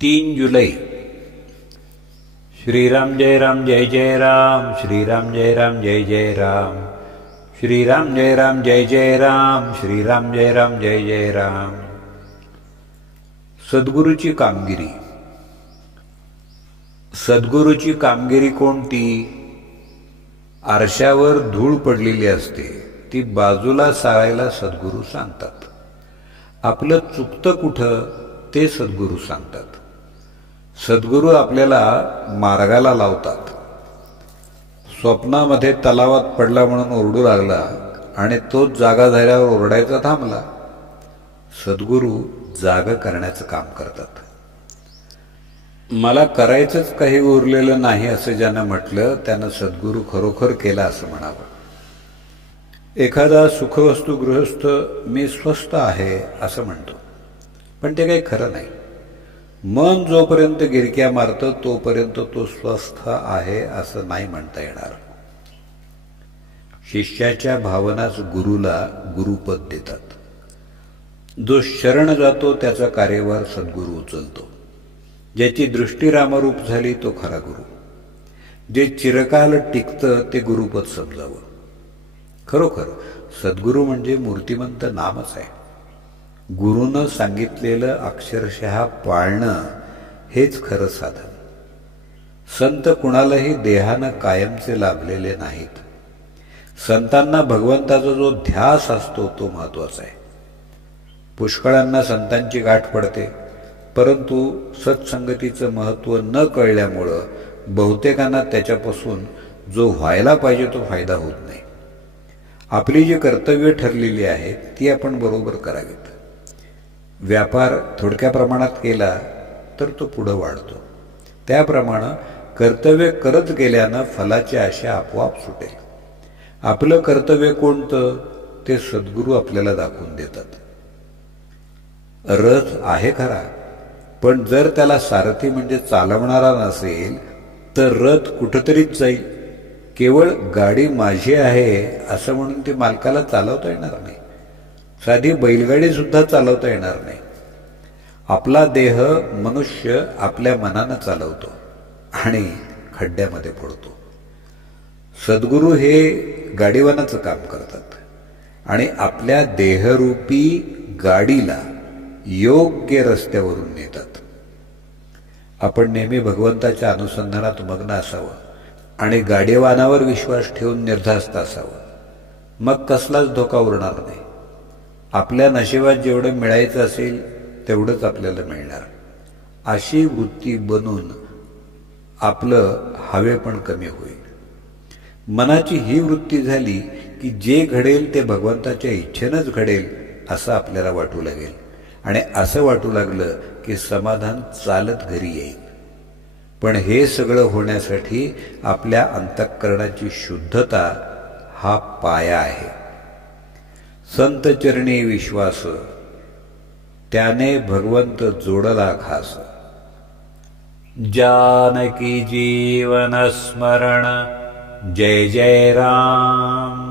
3 जुलै. श्रीराम जय राम जय जय राम, श्रीराम जय राम जय जय राम, श्रीराम जय राम जय जय राम, श्रीराम जय राम जय जय राम. सद्गुरूची कामगिरी. सद्गुरूची कामगिरी कोणती? आरशावर धूळ पडलेली असते, ती बाजूला सारायला सद्गुरू सांगतात. आपलं चुकतं कुठं ते सद्गुरू सांगतात. सद्गुरू आपल्याला मार्गाला लावतात. स्वप्नामध्ये तलावात पडला म्हणून ओरडू लागला आणि तोच जागा झाल्यावर ओरडायचा थांबला. सद्गुरू जागा करण्याचं काम करतात. मला करायचंच काही उरलेलं नाही असं ज्यानं म्हटलं त्यानं सद्गुरू खरोखर केला असं म्हणावं. एखादा सुखवस्तू गृहस्थ मी स्वस्थ आहे असं म्हणतो, पण ते काही खरं नाही. मन जोपर्यंत गिरक्या मारतं तोपर्यंत तो स्वस्थ आहे असं नाही म्हणता येणार. शिष्याच्या भावनाच गुरुला गुरुपद देतात. जो शरण जातो त्याचा कार्यभार सद्गुरू उचलतो. ज्याची दृष्टी रामरूप झाली तो खरा गुरु. जे चिरकाल टिकतं ते गुरुपद समजावं. खरोखर सद्गुरू म्हणजे मूर्तिमंत नामच आहे. गुरुनं सांगितलेलं अक्षरशः पाळणं हेच खरं साधन. संत कुणालाही देहानं कायमचे लाभलेले नाहीत. संतांना भगवंताचा जो ध्यास असतो तो महत्वाचा आहे. पुष्कळांना संतांची गाठ पडते, परंतु सत्संगतीचं महत्त्व न कळल्यामुळं बहुतेकांना त्याच्यापासून जो व्हायला पाहिजे तो फायदा होत नाही. आपली जी कर्तव्य ठरलेली आहेत ती आपण बरोबर करावीत. व्यापार थोडक्या प्रमाणात केला तर तो पुढं वाढतो. त्याप्रमाणे कर्तव्य करत गेल्यानं फलाची आशा आपोआप सुटेल. आपलं कर्तव्य कोणतं ते सद्गुरू आपल्याला दाखवून देतात. रथ आहे खरा, पण जर त्याला सारथी म्हणजे चालवणारा नसेल तर रथ कुठंतरीच जाईल. केवळ गाडी माझी आहे असं म्हणून ती मालकाला चालवता येणार नाही. साधी बैलगाडी सुद्धा चालवता येणार नाही. आपला देह मनुष्य आपल्या मनानं चालवतो आणि खड्ड्यामध्ये पडतो. सद्गुरू हे गाडीवानाचं काम करतात आणि आपल्या देहरूपी गाडीला योग्य रस्त्यावरून नेतात. आपण नेहमी भगवंताच्या अनुसंधानात मग्न असावं आणि गाडीवानावर विश्वास ठेवून निर्धास्त असावं. मग कसलाच धोका उरणार नाही. आपल्या नशिबात जेवढं मिळायचं असेल तेवढंच आपल्याला मिळणार. अशी वृत्ती बनून आपलं हवेपण कमी होईल. मनाची ही वृत्ती झाली की जे घडेल ते भगवंताच्या इच्छेनंच घडेल असं आपल्याला वाटू लागेल. आणि असं वाटू लागलं की समाधान चालत घरी येईल. पण हे सगळं होण्यासाठी आपल्या अंतःकरणाची शुद्धता हा पाया आहे. संत चरणी विश्वास, त्याने भगवंत जोडला खास. जानकी जीवन स्मरण, जय जय राम.